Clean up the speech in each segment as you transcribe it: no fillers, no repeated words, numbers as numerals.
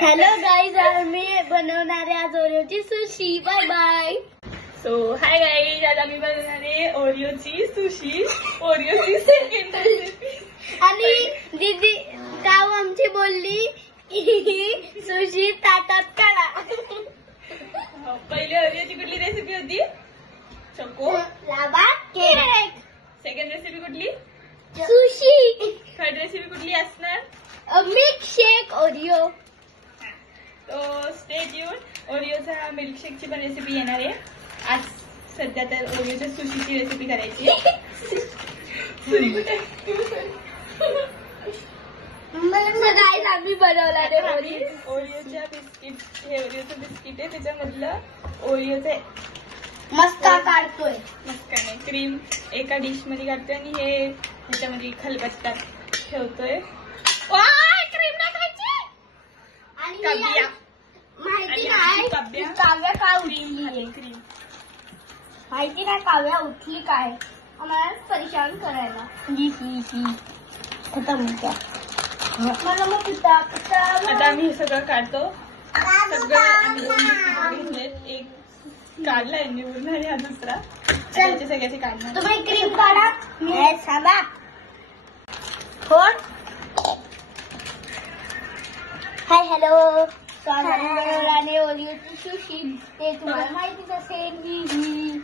Hello guys, आम्ही बनवणार आहे आज ओरिओची sushi. Bye bye. So hi guys, आज आम्ही बनवणार आहे ओरिओची सुशी. ओरिओची सेकंड रेसिपी. आणि दीदी काऊ आमची बोलली की सुशी ताटात काढा. पहिले ओरिओची कुठली रेसिपी होती? Choco. Lava cake. Second recipe कुठली? सुशी. थर्ड रेसिपी कुठली असणार? Milkshake Oreo. तो स्टे ट्यून. ओरिओचा मिल्कशेकची पण रेसिपी येणार आहे. आज सध्या तर ओरिओच्या सुशीची रेसिपी करायची. गाईज आम्ही बनवणार आहे ओरिओच्या बिस्किट. हे ओरिओचं बिस्किट आहे, त्याच्यामधलं ओरिओचे मस्का काढतोय. मस्काने क्रीम एका डिश मध्ये काढतोय आणि हे ह्याच्यामध्ये खलबत्त्यात ठेवतोय. क्रीम टाकायची. आणि काव्या माहिती आणि नाही काव्या काव्या काय क्रीम उठली. क्रीम माहिती नाही काव्या उठली काय आम्हाला परेशान करायला. मला मग पिता आता आम्ही हे सगळं काढतो. सगळं आम्ही 2 बिस्किट घेतलेत. एक काढलाय निवडून आणि हा दुसरा. त्याचे सगळ्याचे काढणार. तुम्ही क्रीम काढा. मी सांगा फोन. Hi hello. आणि ओरिओची सुशी ते तुम्हाला माहितीच असेल.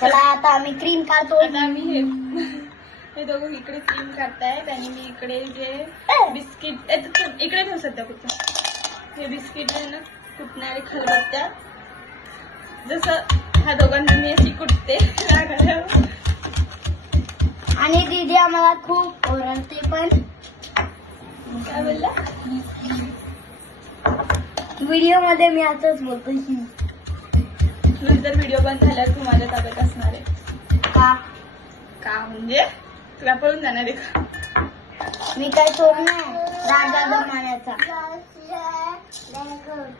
चला आता आम्ही क्रीम काढतो. आता आम्ही हे दोघं इकडे क्रीम काढतायत आणि मी इकडे जे बिस्किट इकडे ठेवू सध्या कुठं हे बिस्किट आहे ना कुटणारे खलबत्त्यात. जसं ह्या दोघांना मी अशी कुटते. आणि दीदी आम्हाला खूप ओरडते पण. काय बोलला? व्हिडिओ मध्ये मी आताच बोलतो. नंतर व्हिडिओ बंद झाल्यावर तू माझ्या ताब्यात असणार आहे. का म्हणजे तुला पळून जाणार आहे का? मी काय चोर नाही. राजा जमान्याचा.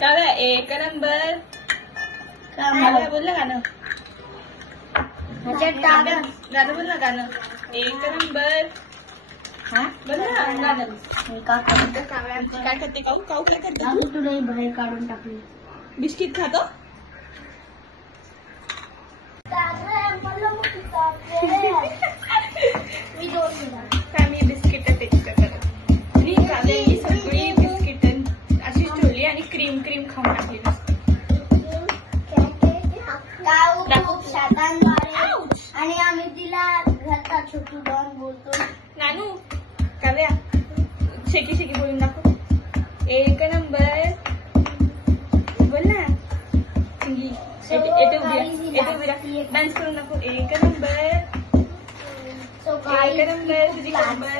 काय एक नंबर काय बोललं गाणं? गाणं बोल ना. गाणं एक नंबर. बोल ना गाणं. काय करते? काऊ काय करते? तुला बाहेर काढून टाकली. बिस्किट खातो. मी बिस्किट टेस्ट करत. मी सगळी बिस्किट अशीच ठेवली आणि क्रीम खाऊन टाकली. खूप शातान आणि आम्ही तिला घरचा छोटू डॉन बोलतो. नानू काव्या शेकी बोलून दाखव. एक नंबर बोल ना. डान्स करून दाखव. एक नंबर. एक नंबर. तुझी नंबर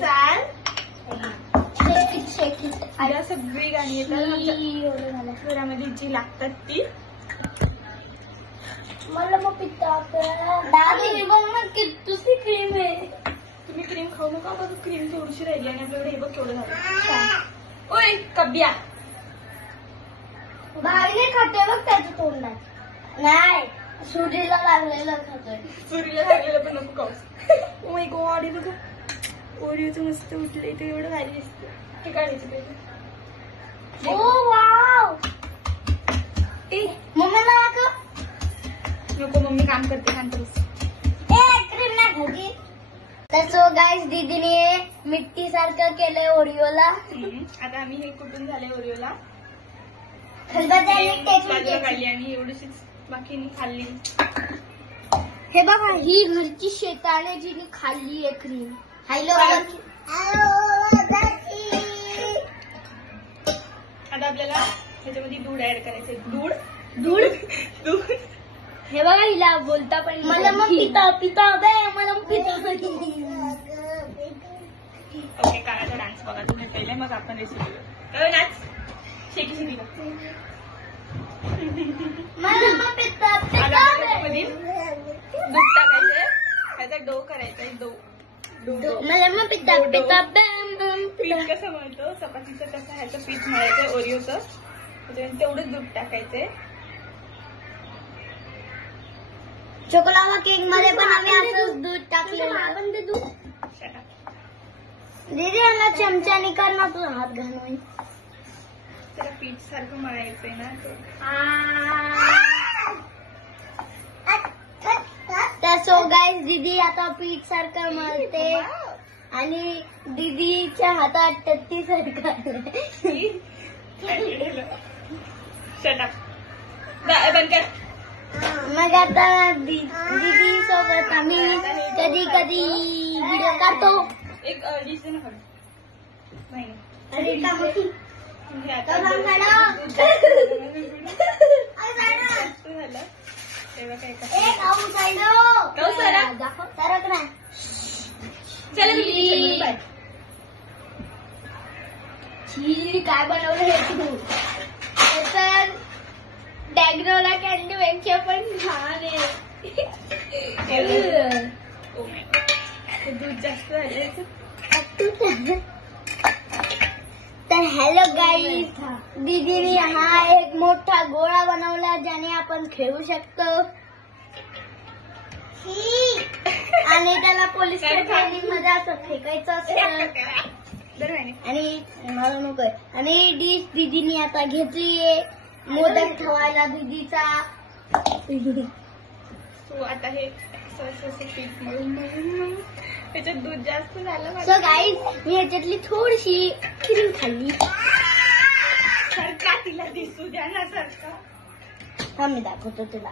चाल. आता सगळी गाणी येतात घरामध्ये जी लागतात ती. मला मग पिता तुझी क्रीम आहे. तुम्ही क्रीम खाऊ नका बघ. क्रीम थोडीशी राहिली आणि आपल्याकडे हे बघ केवढं झालं. ओय कब्या भाईने खाते बघ त्याच्या तोंडात. नाही सुरीला लागलेलं खातोय. सुरीला लागलेलं पण नको खाऊ. Oh my God. बघ ओरिओचं मस्त उठलंय. ते एवढं भारी दिसतं. हे काढायचं पहिले. ओ वाव. मम्मीला नको मम्मी काम करते. शांत बस. क्रीम नाही खाती. तर सो गाईज दीदीने मिट्टी सारखं केलंय ओरिओला. आता आम्ही हे कुठून झालंय ओरिओला बाजूला काढली आणि एवढीशीच बाकी खाल्ली. हे बघा ही घरची शेताने जिने खाल्ली आहे क्रीम. आता आपल्याला ह्याच्यामध्ये दूध ऍड करायचंय. दूध हे बघा हिला बोलता पण मला मग पिता मला मग ओके. कानाचा डान्स बघा तुम्ही पहिले, मग आपण रेसिपी नाच. शेकी मध्ये दूध टाकायचंय. त्याचा डो करायचा. पीठ कसं म्हणतो चपातीचं तसं ह्याचं पीठ मळायचं ओरिओचं. तेवढंच दूध टाकायचंय. चोकोलावा केक मध्ये पण आम्ही असंच दूध टाकलेलं. आपण ते दूध दीदी मला चमच्याने कर ना, तुझा हात घालून. त्याला पीठ सारखं मळायचंय ना तो. तर सो गाईज दीदी आता पीठ सारखं मळते आणि दीदीच्या हातात टट्टी सारखं. Shut up. बंद कर. मग आता दीदी सोबत आम्ही कधी कधी व्हिडिओ काढतो. एक डिश ना खरं. नाही अरे का मोठी म्हणजे आता झालं तेव्हा काय का एक आऊ जायलो जाऊ सरा. दाखव सरक ना. चला मी किचनमध्ये बाहेर. छी काय बनवलं हे तू. तर डॅग्नोला कॅन्डी पेक्षा पण छान आहे. Oh my God. ते दूध जास्त झाले. तर हॅलो गाईज, दीदीने हा एक मोठा गोळा बनवला ज्याने आपण खेळू शकतो आणि त्याला पोलीस स्टेशन असं फेकायचं असतं. आणि मला नको. आणि डिश दीदीने आता घेतलीये मोदक ठेवायला दीदीचा. तो आता हे पीठ मळून त्याच्यात दूध जास्त झालं. सो गाईज मी ह्याच्यातली थोडीशी क्रीम खाल्ली. सरका तिला दिसू द्या ना सरका. हा मी दाखवतो तुला.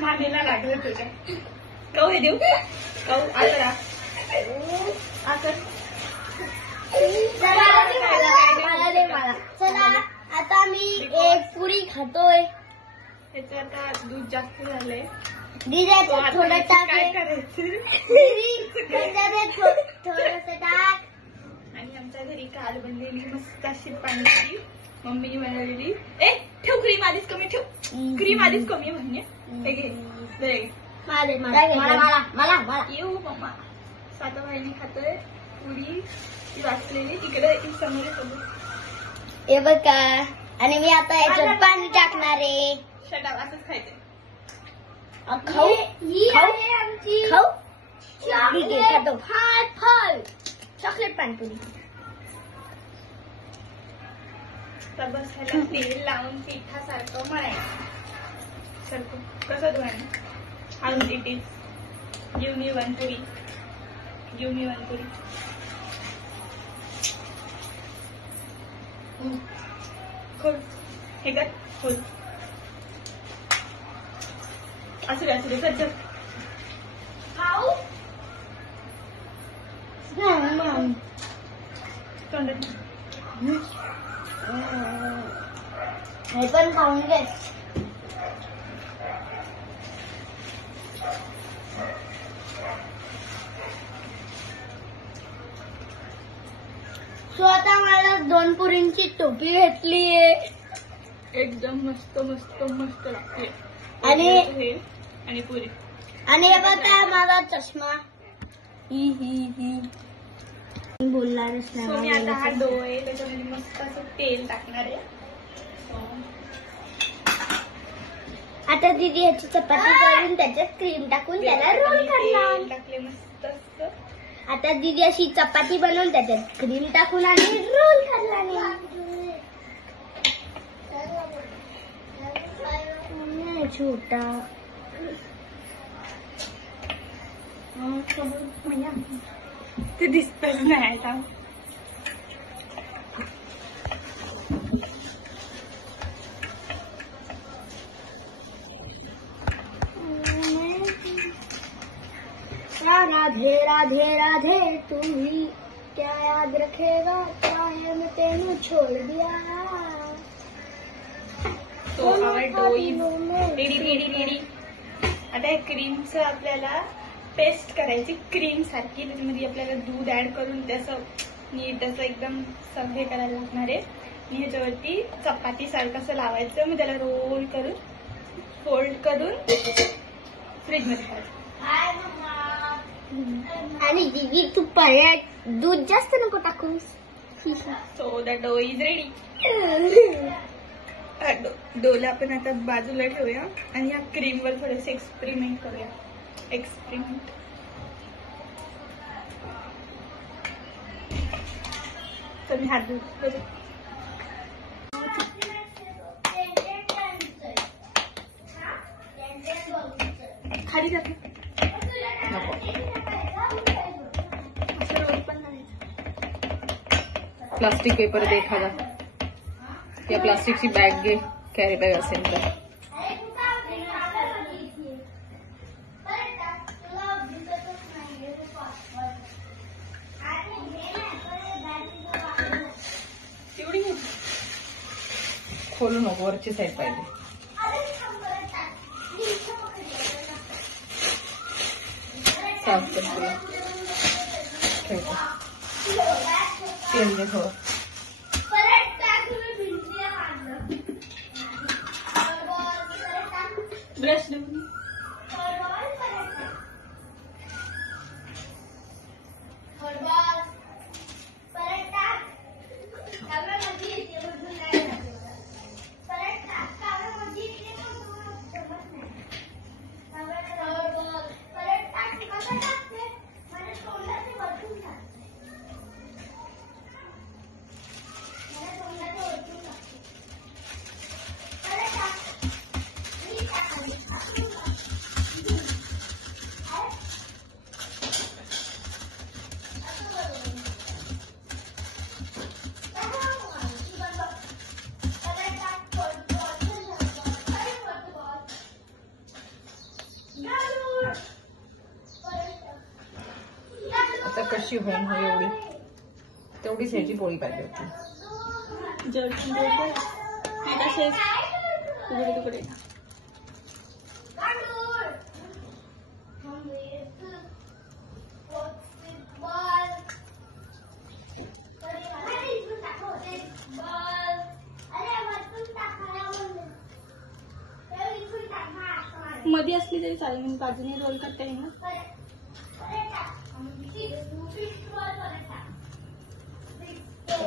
मानेला लागलं तुझ्या. कौ हे देऊ. कौ आता मला दे मला. चला आता मी एक पुरी खातोय. त्याचं आता दूध जास्त झालंय. दीदी थोडं टाक. काय करायचं. थोडस टाक. आणि आमच्या घरी काल बनलेली मस्त अशी पाण्याची मम्मीने बनवलेली. ठेव क्रीम आधीच कमी ठेव. क्रीम आधीच कमी म्हणजे मला येऊ मम्मा. साता भाईने खातोय पुरी ती वाचलेली तिकडे समोर समोर. हे बघा. आणि मी आता याच्यात पाणी टाकणार आहे. शटाव असंच खायचंय. खाऊ खाऊ ठीक आहे खातो. चॉकलेट पाणीपुरी. तर बस ह्याला तेल लावून पिठासारखं मळायचं. सारखं कसं धुवायचं. आणि it is give me one puri. Give me one puri. खोल हे कर. खोल. असू दे सज्ज. खाऊ तोंडात. हे पण खाऊन घे. सो आता मला 2 पुरींची टोपी घेतलीये. एकदम मस्त मस्त मस्त लागते. आणि पुरी. आणि हे बघा माझा चष्मा. ही बोलणारच सो मी आता हा डो आहे त्याच्यामध्ये मस्त असं तेल टाकणार आहे. आता दीदी ह्याची चपाती करून त्याच्यात क्रीम टाकून त्याला रोल करणार. टाकले मस्त असतं. आता दीदी अशी चपाती बनवून त्याच्यात क्रीम टाकून आणि रोल करणार. छोटा ते दिसतच नाही आता. राधे राधे राधे तू ही क्या याद रखेगा चाहे मैं तेनू छोड़ दिया. तो आवर डो रेडी. आता हे क्रीमचं आपल्याला पेस्ट करायची क्रीम सारखी. त्याच्यामध्ये आपल्याला दूध ऍड करून त्याचं नीट असं एकदम हे करायला लागणार आहे. आणि ह्याच्यावरती चपाती सारखं असं लावायचं. मग त्याला रोल करून फोल्ड करून फ्रीज मध्ये ठेवायचं. आणि दीदी तू पर्याय दूध जास्त नको टाकूस. सो द डो इज रेडी. डोला आपण आता बाजूला ठेवूया आणि या क्रीमवर थोडेसे एक्सपेरिमेंट करूया. एक्सपेरिमेंट तर मी हात धुतो. खाली जाते प्लास्टिक पेपर दे एखादा या प्लास्टिकची बॅग घे, कॅरी बॅग असेल तर. खोलू नको, वरची साईड पाहिजे. साफ करते ठेवतो. तेल दे थोडं. ब्रश देऊन आता कशी होऊन हो एवढी तेवढीच ह्याची पोळी पाहिजे होती. तुकडे तुकडे मध्ये असली तरी चालेल. मी बाजूने रोल करते ना.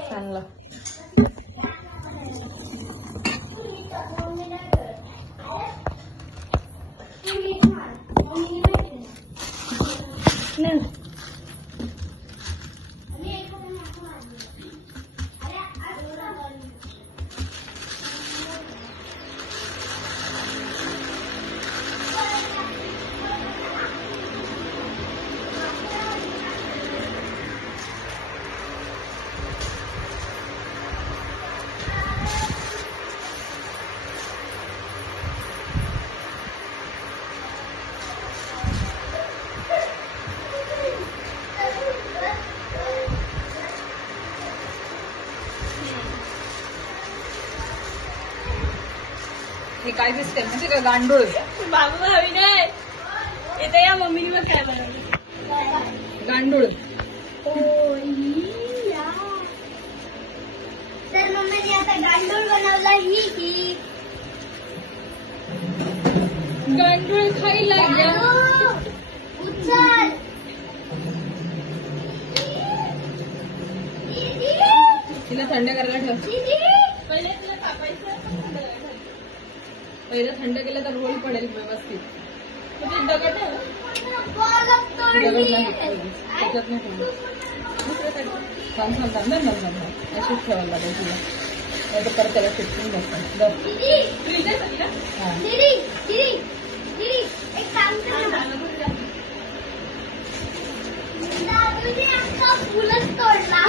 चांगला हे काय दिसतंय म्हणजे का गांडूळ. बाबू हवी नाही येते या मम्मीने मग काय बनवलं गांडूळ. तर मम्मीने आता गांडूळ बनवला. ही गांडूळ खायला उचल. तिला थंड करायला ठेव. पहिले तुला कापायचं पहिलं थंड केलं तर रोल पडेल व्यवस्थित. दगड दगड नाही त्याच्यात नाही पडलं. थांब अशीच ठेवायला लागेल तुला. नाही तर परत त्याला चिटकून बसतात. एक काम फुलच तोडला.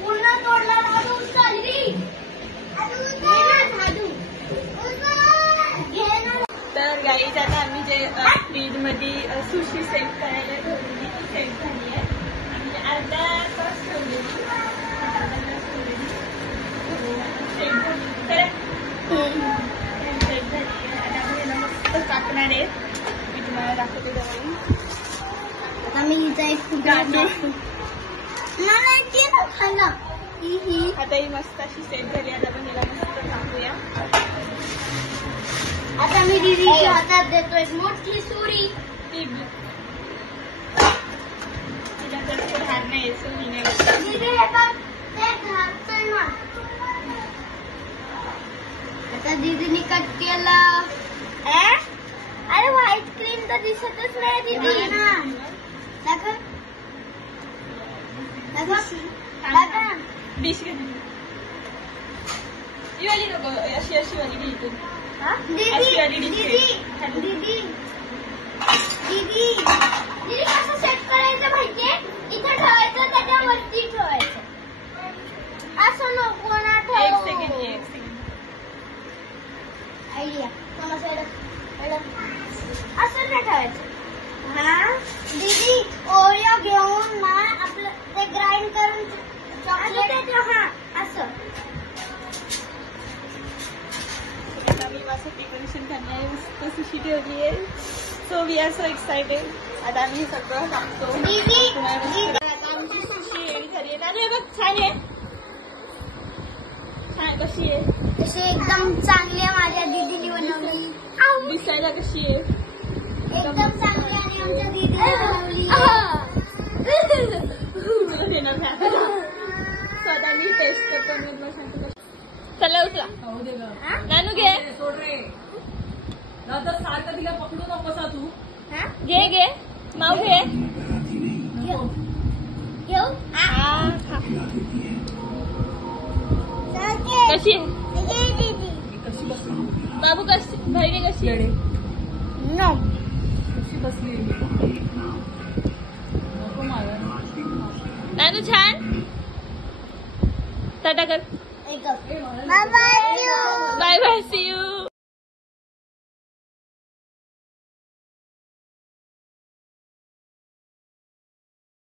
पूर्ण तोडला. तर गाईज आता आम्ही जे फ्रीज मध्ये सुशी सेट करायला ठेवली सेट झाली आहे. आणि अर्धा तास ठेवलेली सेट झाली. आता आपण मस्त टाकणार आहे. मी तुम्हाला दाखवते जवळ. आम्ही हिचा एक खाल्ला. आता ही मस्त अशी सेट झाली. आता आपण हिला मस्त टाकूया. आता मी दीदीच्या हातात देतोय मोठी सुरी. तिला जास्त धार नाही येत. दीदी हे बघ, ते घातलंय ना. आता दीदीने कट केलं. अरे व्हाईट क्रीम तर दिसतच नाही दीदी. दाखव डिश घे. ही वाली नको, अशी अशी वाली घे इथून. अशी वाली डिश घे. दीदी कसं सेट करायचं माहितीये? इथे ठेवायचं, त्याच्यावरती ठेवायचं. असं नको ना एक ठेवू. सेकंड. आयडिया मला असं नाही ठेवायचं. दीदी ओरिओ घेऊन ना आपलं ते ग्राइंड करून चॉकलेट. असं मी माझं डेकोरेशन करणार आहे. मस्त सुशी ठेवली आहे. So we are so excited. आता आम्ही सगळं टाकतो. आता आमची सुशी रेडी झाली आहे. आणि बघ छान आहे. छान कशी आहे? तशी एकदम चांगली आहे. माझ्या दीदीने बनवली. दिसायला कशी आहे? एकदम चांगली आणि आमच्या दीदीने बनवली. तुला देणार नाही. सो आता मी टेस्ट करतो. मी तुला सांगतो कशी. चला उचला. नानू घे. सारखं तिला पकडू नकोसा तू. घे माऊ घे. घेऊ कशी आहे? दीदी कशी बसली बाबू कशी? बहिणी कशी आहे? नो कशी बसली नको मला. नानू छान. टाटा कर. Bye bye.